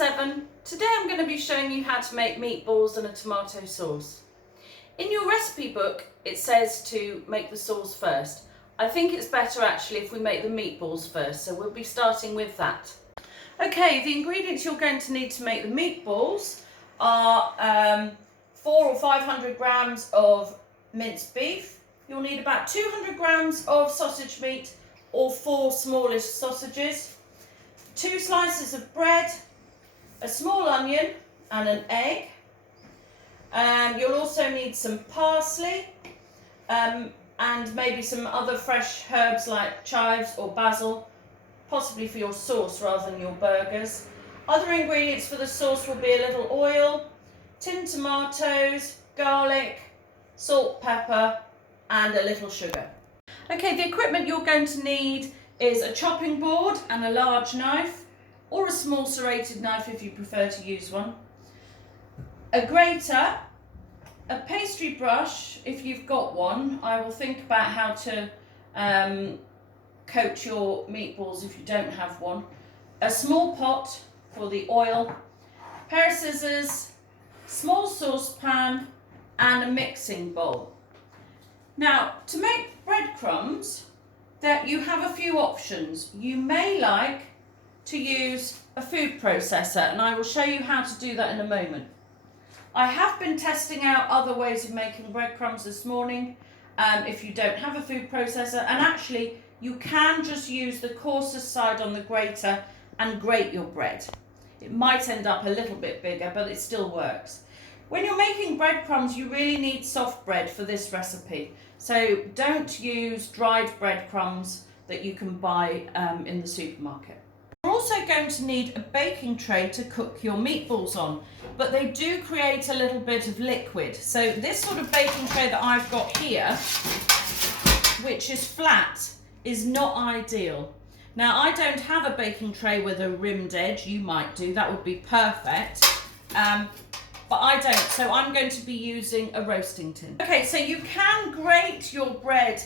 7. Today I'm going to be showing you how to make meatballs and a tomato sauce. In your recipe book it says to make the sauce first. I think it's better actually if we make the meatballs first, so we'll be starting with that. Okay, the ingredients you're going to need to make the meatballs are 400 or 500 grams of minced beef. You'll need about 200 grams of sausage meat or 4 smallish sausages, 2 slices of bread, a small onion and an egg. You'll also need some parsley and maybe some other fresh herbs like chives or basil, possibly for your sauce rather than your burgers. Other ingredients for the sauce will be a little oil, tinned tomatoes, garlic, salt, pepper and a little sugar. Okay, the equipment you're going to need is a chopping board and a large knife, or a small serrated knife if you prefer to use one, a grater, a pastry brush if you've got one. I will think about how to coat your meatballs if you don't have one, a small pot for the oil, pair of scissors, small saucepan and a mixing bowl. Now, to make breadcrumbs, that you have a few options. You may like to use a food processor, and I will show you how to do that in a moment. I have been testing out other ways of making breadcrumbs this morning if you don't have a food processor, and actually you can just use the coarser side on the grater and grate your bread. It might end up a little bit bigger, but it still works. When you're making breadcrumbs, you really need soft bread for this recipe, so don't use dried breadcrumbs that you can buy in the supermarket. You're also going to need a baking tray to cook your meatballs on, but they do create a little bit of liquid. So this sort of baking tray that I've got here, which is flat, is not ideal. Now, I don't have a baking tray with a rimmed edge. You might do, that would be perfect. But I don't, so I'm going to be using a roasting tin. Okay, so you can grate your bread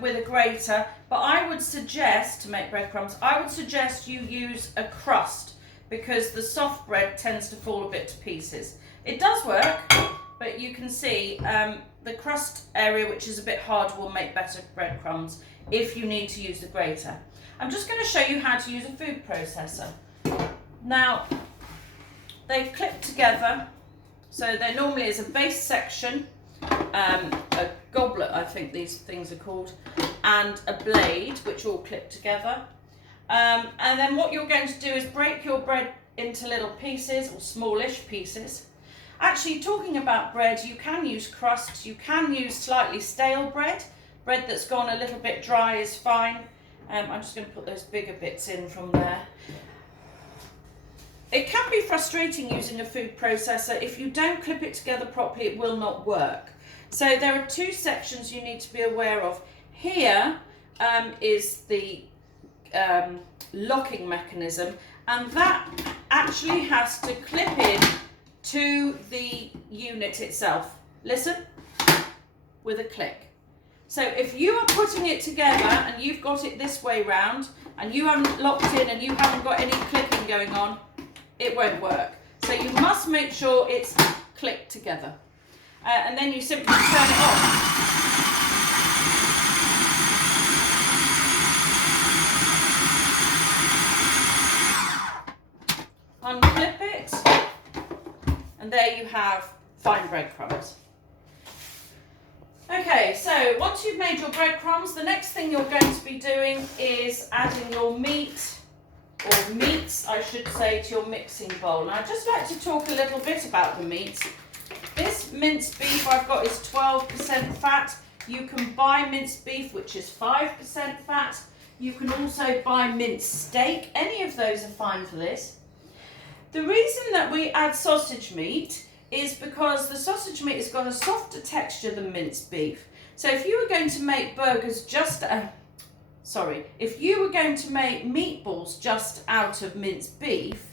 with a grater, but I would suggest, to make breadcrumbs, I would suggest you use a crust, because the soft bread tends to fall a bit to pieces. It does work, but you can see the crust area, which is a bit hard, will make better breadcrumbs if you need to use the grater. I'm just going to show you how to use a food processor. Now, they clip together, so there normally is a base section, a goblet, I think these things are called, and a blade, which all clip together. And then what you're going to do is break your bread into little pieces, or smallish pieces. Actually, talking about bread, you can use crusts, you can use slightly stale bread. Bread that's gone a little bit dry is fine. I'm just going to put those bigger bits in from there. It can be frustrating using a food processor. If you don't clip it together properly, it will not work. So there are 2 sections you need to be aware of. Here is the locking mechanism, and that actually has to clip in to the unit itself. Listen, with a click. So if you are putting it together and you've got it this way round and you haven't locked in and you haven't got any clicking going on, it won't work. So you must make sure it's clicked together. And then you simply turn it off. Unclip it, and there you have fine breadcrumbs. Okay, so once you've made your breadcrumbs, the next thing you're going to be doing is adding your meat, or meats I should say, to your mixing bowl. Now I'd just like to talk a little bit about the meats. This minced beef I've got is 12% fat. You can buy minced beef which is 5% fat. You can also buy minced steak. Any of those are fine for this. The reason that we add sausage meat is because the sausage meat has got a softer texture than minced beef. So if you were going to make if you were going to make meatballs just out of minced beef,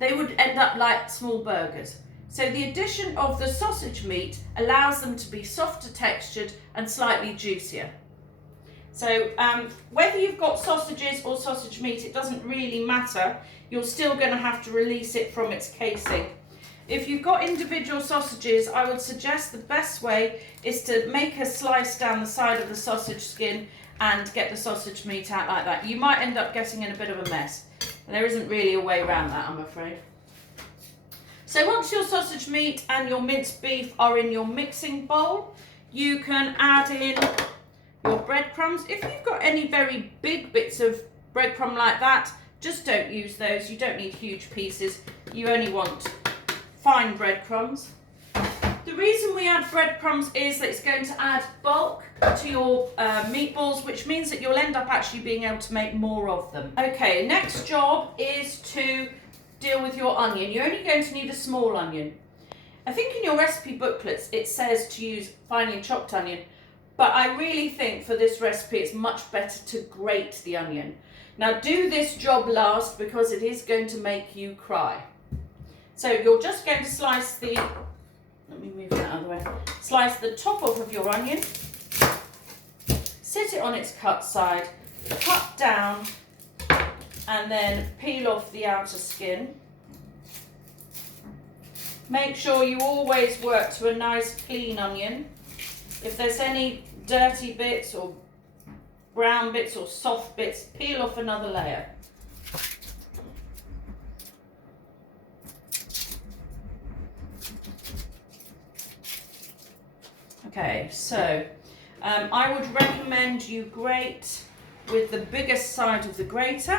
they would end up like small burgers. So the addition of the sausage meat allows them to be softer textured and slightly juicier. So whether you've got sausages or sausage meat, it doesn't really matter. You're still going to have to release it from its casing. If you've got individual sausages, I would suggest the best way is to make a slice down the side of the sausage skin and get the sausage meat out like that. You might end up getting in a bit of a mess. There isn't really a way around that, I'm afraid. So once your sausage meat and your minced beef are in your mixing bowl, you can add in your breadcrumbs. If you've got any very big bits of breadcrumb like that, just don't use those. You don't need huge pieces. You only want fine breadcrumbs. The reason we add breadcrumbs is that it's going to add bulk to your meatballs, which means that you'll end up actually being able to make more of them. Okay, next job is to deal with your onion. You're only going to need a small onion. I think in your recipe booklets it says to use finely chopped onion, but I really think for this recipe it's much better to grate the onion. Now do this job last because it is going to make you cry. So you're just going to slice the, let me move that out of the way, slice the top off of your onion, sit it on its cut side, cut down, and then peel off the outer skin. Make sure you always work to a nice clean onion. If there's any dirty bits or brown bits or soft bits, peel off another layer. Okay, so I would recommend you grate with the biggest side of the grater,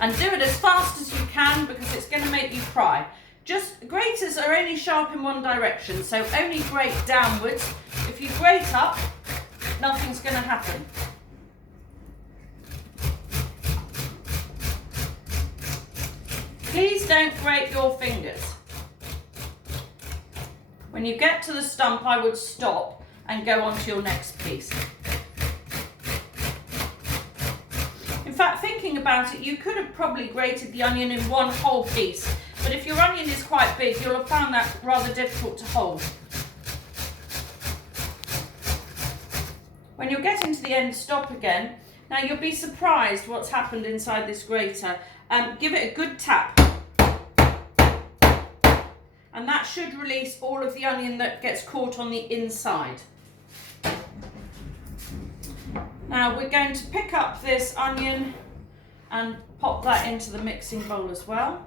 and do it as fast as you can because it's going to make you cry. Just graters are only sharp in one direction, so only grate downwards. If you grate up, nothing's going to happen. Please don't grate your fingers. When you get to the stump, I would stop and go on to your next piece. In fact, thinking about it, you could have probably grated the onion in one whole piece, but if your onion is quite big, you'll have found that rather difficult to hold. When you're getting to the end, stop again. Now you'll be surprised what's happened inside this grater. Give it a good tap. And that should release all of the onion that gets caught on the inside. Now we're going to pick up this onion and pop that into the mixing bowl as well.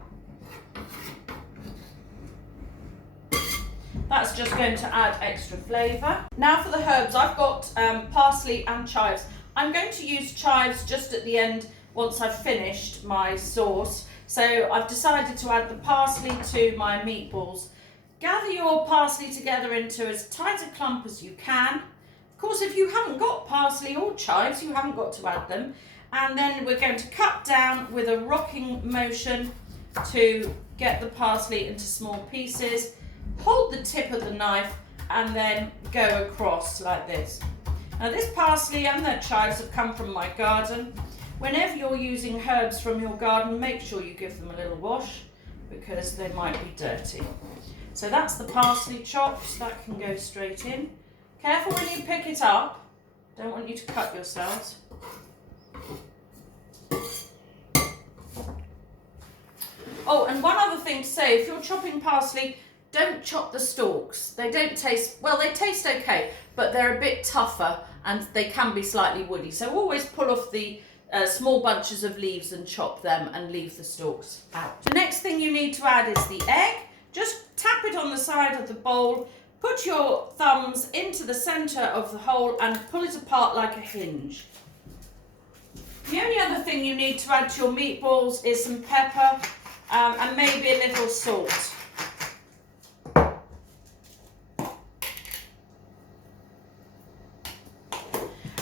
That's just going to add extra flavour. Now for the herbs, I've got parsley and chives. I'm going to use chives just at the end once I've finished my sauce. So I've decided to add the parsley to my meatballs. Gather your parsley together into as tight a clump as you can. Of course, if you haven't got parsley or chives, you haven't got to add them. And then we're going to cut down with a rocking motion to get the parsley into small pieces. Hold the tip of the knife and then go across like this. Now this parsley and the chives have come from my garden. Whenever you're using herbs from your garden, make sure you give them a little wash because they might be dirty. So that's the parsley chops, that can go straight in. Careful when you pick it up, don't want you to cut yourselves. Oh, and one other thing to say, if you're chopping parsley, don't chop the stalks. They don't taste, well, they taste okay, but they're a bit tougher and they can be slightly woody. So always pull off the small bunches of leaves and chop them and leave the stalks out. The next thing you need to add is the egg. Just tap it on the side of the bowl, put your thumbs into the centre of the hole and pull it apart like a hinge. The only other thing you need to add to your meatballs is some pepper and maybe a little salt.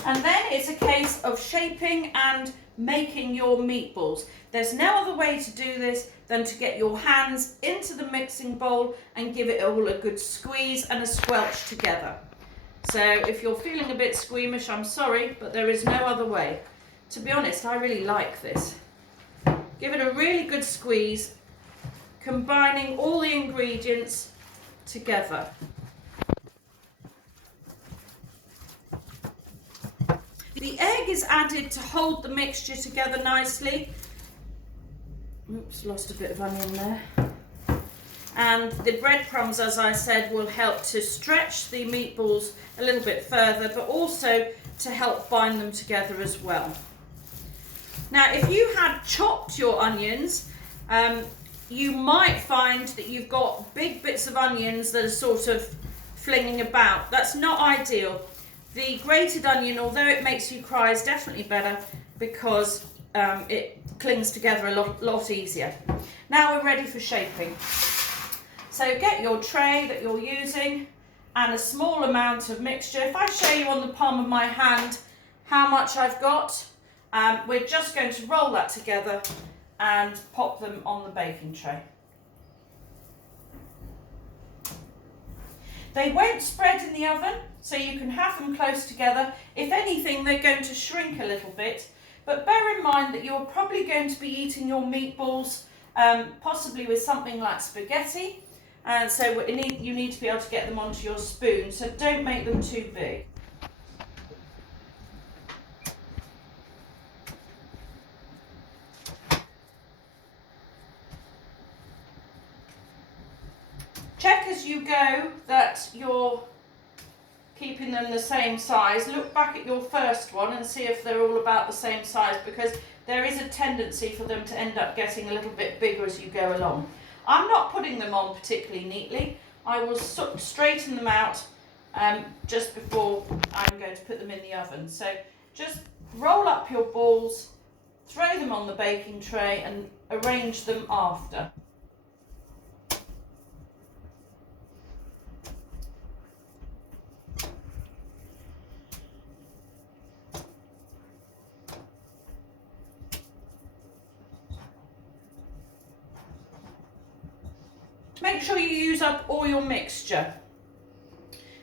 And then it's a case of shaping and making your meatballs. There's no other way to do this than to get your hands into the mixing bowl and give it all a good squeeze and a squelch together. So if you're feeling a bit squeamish, I'm sorry, but there is no other way. To be honest, I really like this. Give it a really good squeeze, combining all the ingredients together. The egg is added to hold the mixture together nicely. Oops, lost a bit of onion there. And the breadcrumbs, as I said, will help to stretch the meatballs a little bit further, but also to help bind them together as well. Now, if you had chopped your onions, you might find that you've got big bits of onions that are sort of flinging about. That's not ideal. The grated onion, although it makes you cry, is definitely better because it clings together a lot easier. Now we're ready for shaping. So get your tray that you're using and a small amount of mixture. If I show you on the palm of my hand how much I've got, we're just going to roll that together and pop them on the baking tray. They won't spread in the oven, so you can have them close together. If anything, they're going to shrink a little bit, but bear in mind that you're probably going to be eating your meatballs possibly with something like spaghetti, and so you need to be able to get them onto your spoon, so don't make them too big. Check as you go that you're keeping them the same size. Look back at your first one and see if they're all about the same size, because there is a tendency for them to end up getting a little bit bigger as you go along. I'm not putting them on particularly neatly. I will straighten them out just before I'm going to put them in the oven. So just roll up your balls, throw them on the baking tray and arrange them after. Make sure you use up all your mixture.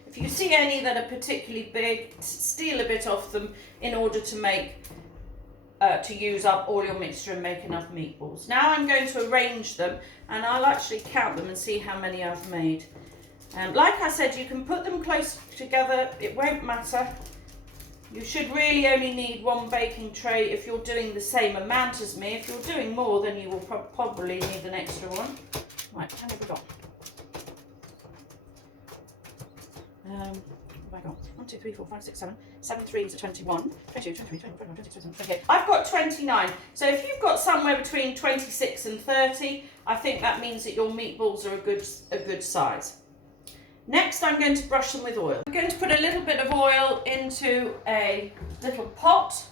If you see any that are particularly big, steal a bit off them in order to use up all your mixture and make enough meatballs. Now I'm going to arrange them and I'll actually count them and see how many I've made. Like I said, you can put them close together, it won't matter. You should really only need one baking tray if you're doing the same amount as me. If you're doing more, then you will probably need an extra one. Right, how many have we got? What have I got? 1, 2, 3, 4, 5, 6, 7. 7 threes are 21. 22, 23, 24, 25, 26, 27. Okay, I've got 29. So if you've got somewhere between 26 and 30, I think that means that your meatballs are a good size. Next, I'm going to brush them with oil. I'm going to put a little bit of oil into a little pot.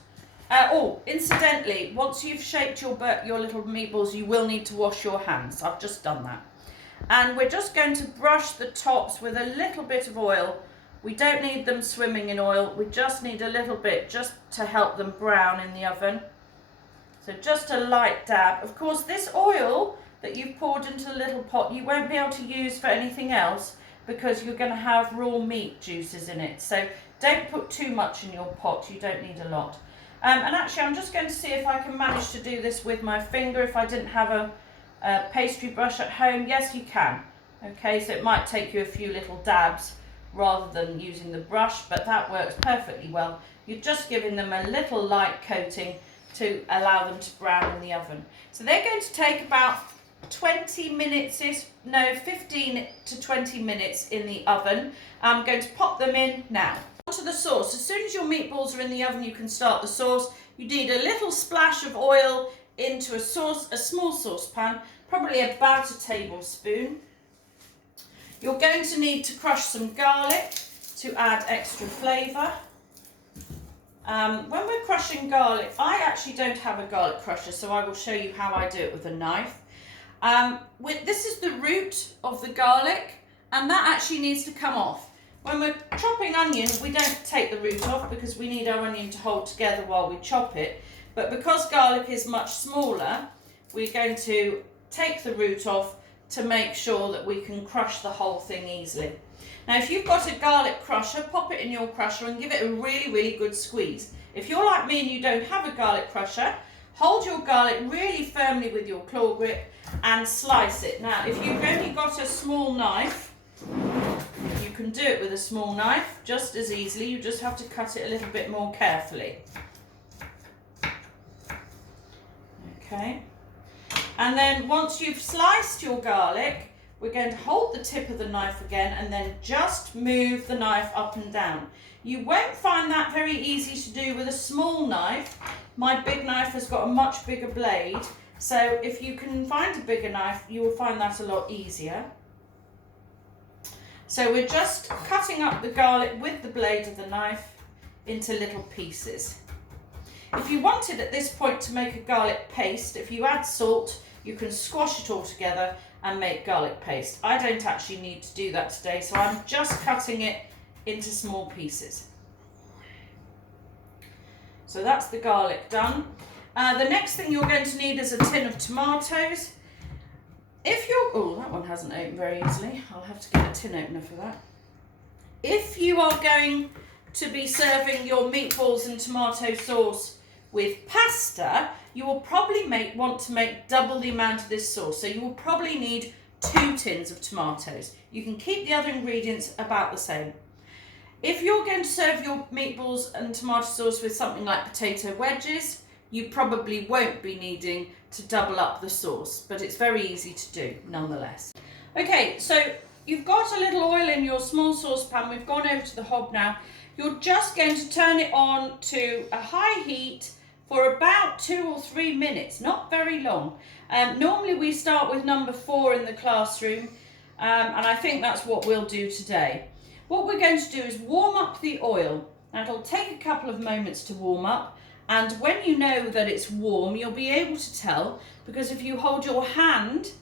Incidentally, once you've shaped your little meatballs, you will need to wash your hands. I've just done that. And we're just going to brush the tops with a little bit of oil. We don't need them swimming in oil. We just need a little bit just to help them brown in the oven. So just a light dab. Of course, this oil that you've poured into the little pot, you won't be able to use for anything else because you're going to have raw meat juices in it. So don't put too much in your pot. You don't need a lot. And actually, I'm just going to see if I can manage to do this with my finger if I didn't have a pastry brush at home. Yes, you can. Okay, so it might take you a few little dabs rather than using the brush, but that works perfectly well. You're just giving them a little light coating to allow them to brown in the oven. So they're going to take about 20 minutes, 15 to 20 minutes in the oven. I'm going to pop them in now. Onto the sauce. As soon as your meatballs are in the oven, you can start the sauce. You need a little splash of oil into a small saucepan, probably about a tablespoon. You're going to need to crush some garlic to add extra flavour. When we're crushing garlic, I actually don't have a garlic crusher, so I will show you how I do it with a knife. This is the root of the garlic, and that actually needs to come off. When we're chopping onion, we don't take the root off because we need our onion to hold together while we chop it. But because garlic is much smaller, we're going to take the root off to make sure that we can crush the whole thing easily. Now, if you've got a garlic crusher, pop it in your crusher and give it a really, really good squeeze. If you're like me and you don't have a garlic crusher, hold your garlic really firmly with your claw grip and slice it. Now, if you've only got a small knife, you can do it with a small knife just as easily. You just have to cut it a little bit more carefully. Okay. And then once you've sliced your garlic, we're going to hold the tip of the knife again and then just move the knife up and down. You won't find that very easy to do with a small knife. My big knife has got a much bigger blade, so if you can find a bigger knife, you will find that a lot easier. So we're just cutting up the garlic with the blade of the knife into little pieces. If you wanted at this point to make a garlic paste, if you add salt, you can squash it all together and make garlic paste. I don't actually need to do that today, so I'm just cutting it into small pieces. So that's the garlic done. The next thing you're going to need is a tin of tomatoes. If you're, oh, that one hasn't opened very easily. I'll have to get a tin opener for that. If you are going to be serving your meatballs and tomato sauce with pasta, you will probably want to make double the amount of this sauce. So you will probably need 2 tins of tomatoes. You can keep the other ingredients about the same. If you're going to serve your meatballs and tomato sauce with something like potato wedges, you probably won't be needing to double up the sauce, but it's very easy to do nonetheless. Okay, so you've got a little oil in your small saucepan. We've gone over to the hob now. You're just going to turn it on to a high heat for about 2 or 3 minutes, not very long. Normally we start with number 4 in the classroom, and I think that's what we'll do today. What we're going to do is warm up the oil. Now it'll take a couple of moments to warm up, and when you know that it's warm, you'll be able to tell, because if you hold your hand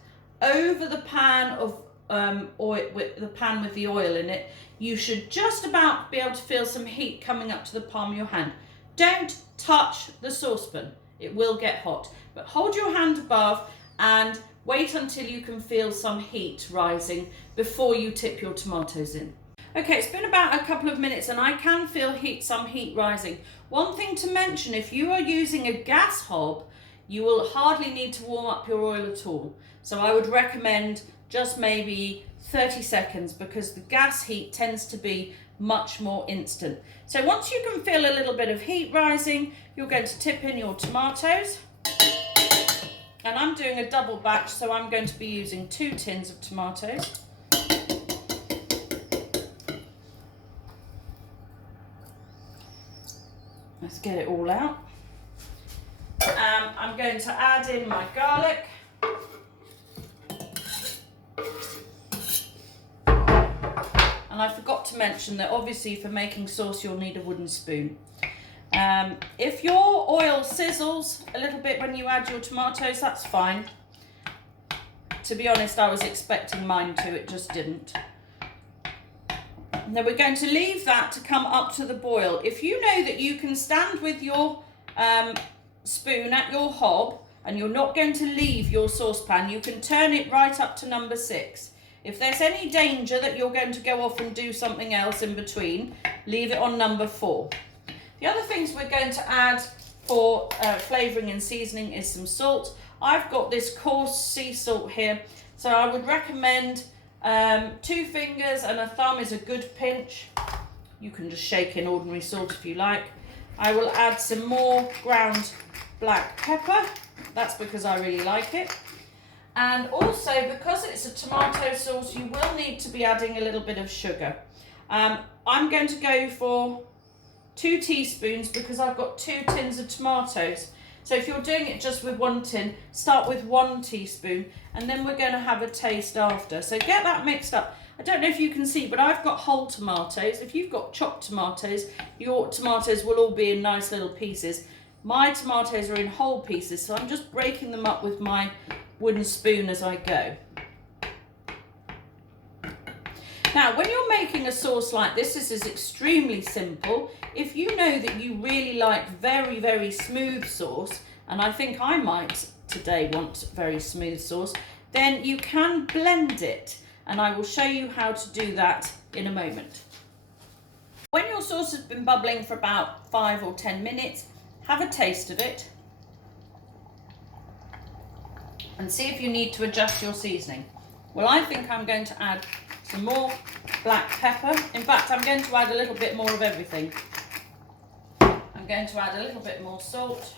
over the pan of oil, with the pan with the oil in it, you should just about be able to feel some heat coming up to the palm of your hand. Don't touch the saucepan, it will get hot, but hold your hand above and wait until you can feel some heat rising before you tip your tomatoes in. Okay, it's been about a couple of minutes and I can feel some heat rising. One thing to mention, if you are using a gas hob, you will hardly need to warm up your oil at all. So I would recommend just maybe 30 seconds because the gas heat tends to be much more instant. So once you can feel a little bit of heat rising, you're going to tip in your tomatoes. And I'm doing a double batch, so I'm going to be using 2 tins of tomatoes. Let's get it all out. I'm going to add in my garlic. And I forgot to mention that obviously for making sauce you'll need a wooden spoon. If your oil sizzles a little bit when you add your tomatoes, that's fine. To be honest, I was expecting mine to, it just didn't. Now we're going to leave that to come up to the boil. If you know that you can stand with your spoon at your hob and you're not going to leave your saucepan, you can turn it right up to number 6. If there's any danger that you're going to go off and do something else in between, leave it on number 4. The other things we're going to add for flavouring and seasoning is some salt. I've got this coarse sea salt here, so I would recommend 2 fingers and a thumb is a good pinch. You can just shake in ordinary salt if you like. I will add some more ground black pepper. That's because I really like it. And also, because it's a tomato sauce, you will need to be adding a little bit of sugar. I'm going to go for 2 teaspoons because I've got 2 tins of tomatoes. So if you're doing it just with 1 tin, start with 1 teaspoon and then we're going to have a taste after. So get that mixed up. I don't know if you can see, but I've got whole tomatoes. If you've got chopped tomatoes, your tomatoes will all be in nice little pieces. My tomatoes are in whole pieces, so I'm just breaking them up with my wooden spoon as I go. Now, when you're making a sauce like this is extremely simple. If you know that you really like very, very smooth sauce, and I think I might today want very smooth sauce, then you can blend it, and I will show you how to do that in a moment. When your sauce has been bubbling for about 5 or 10 minutes, have a taste of it and see if you need to adjust your seasoning. Well, I think I'm going to add some more black pepper. In fact, I'm going to add a little bit more of everything. I'm going to add a little bit more salt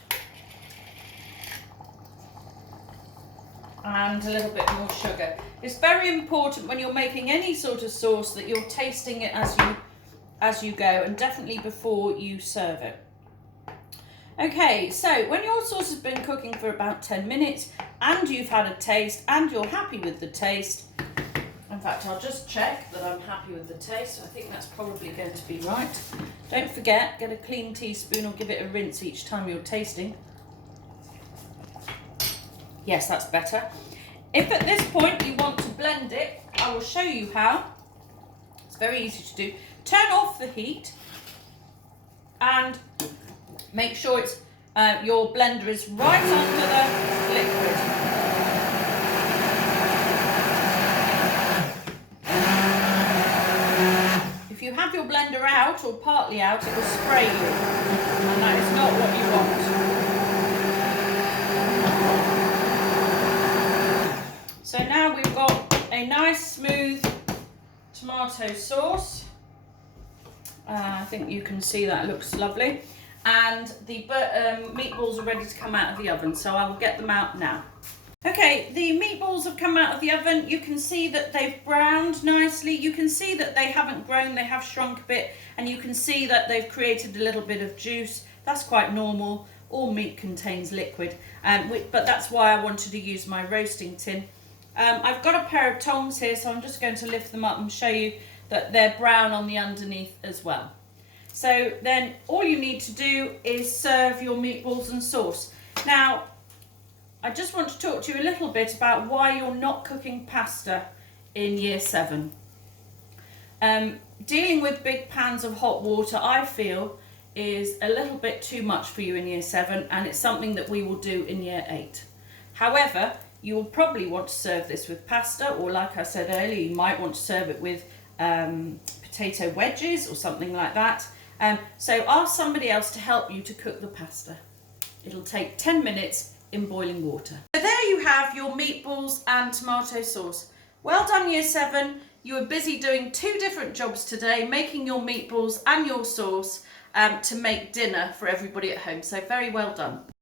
and a little bit more sugar. It's very important when you're making any sort of sauce that you're tasting it as you go, and definitely before you serve it. Okay, so when your sauce has been cooking for about 10 minutes and you've had a taste and you're happy with the taste, in fact, I'll just check that I'm happy with the taste. I think that's probably going to be right. Don't forget, get a clean teaspoon or give it a rinse each time you're tasting. Yes, that's better. If at this point you want to blend it, I will show you how. It's very easy to do. Turn off the heat and make sure it's your blender is right under the liquid. If you have your blender out or partly out, it will spray you, and that is not what you want. So now we've got a nice smooth tomato sauce. I think you can see that looks lovely. And the meatballs are ready to come out of the oven, so I will get them out now. Okay, the meatballs have come out of the oven. You can see that they've browned nicely. You can see that they haven't grown, they have shrunk a bit, and you can see that they've created a little bit of juice. That's quite normal. All meat contains liquid, but that's why I wanted to use my roasting tin. I've got a pair of tongs here, so I'm just going to lift them up and show you that they're brown on the underneath as well. So then all you need to do is serve your meatballs and sauce. Now, I just want to talk to you a little bit about why you're not cooking pasta in year 7. Dealing with big pans of hot water, I feel, is a little bit too much for you in year 7, and it's something that we will do in year 8. However, you will probably want to serve this with pasta, or like I said earlier, you might want to serve it with potato wedges or something like that. So ask somebody else to help you to cook the pasta. It'll take 10 minutes in boiling water. So there you have your meatballs and tomato sauce. Well done, year 7. You were busy doing 2 different jobs today, making your meatballs and your sauce to make dinner for everybody at home. So very well done.